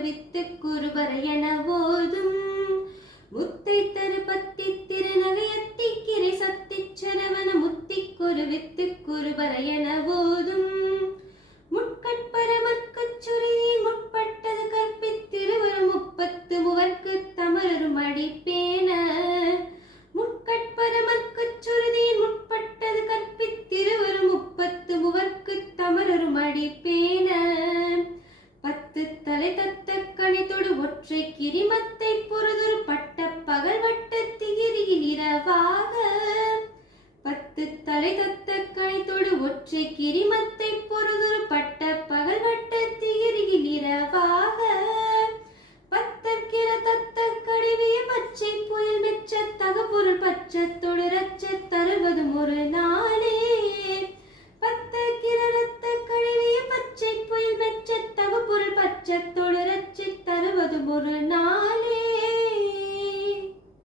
with குருபர என ஓதும் முத்தை தரு பத்தி திருநகையத்தி கிரை சத்தி சரவண முத்தி குரு வித்து குருபர என ஓதும் முட்கட்பர மற்கச்சுரி முற்பட்டது கற்பித்திருவரும் முப்பத்து மூவர்க்கு தமரரும் அடிப்பேன முட்கட்பர மற்கச்சுருதி முற்பட்டது கற்பித்திருவரும் முப்பத்து மூவர்க்கு தமரரும் அடிப்பேன பத்து தலை தத்த கணித்தொடு ஒற்றை கிரிமத்தை பொறுதொரு பட்ட பகல் வட்ட திகிரியில் இரவாக பத்து தலை தத்த கணித்தொடு ஒற்றை கிரிமத்தை பொறுதொரு பட்ட பகல் வட்ட திகிரியில் இரவாக பத்தற்கிற தத்த கடிவிய பச்சை புயல் மெச்ச தகப்பொருள் பச்சத்தொடு ரச்ச தருவதும் ஒரு நாளே பத்தற்கிற ரத்த கடிவிய பச்சை புயல் மெச்ச தகப்பொருள் பச்சத்தொடு ரச்ச தருவதும் ஒரு நாள்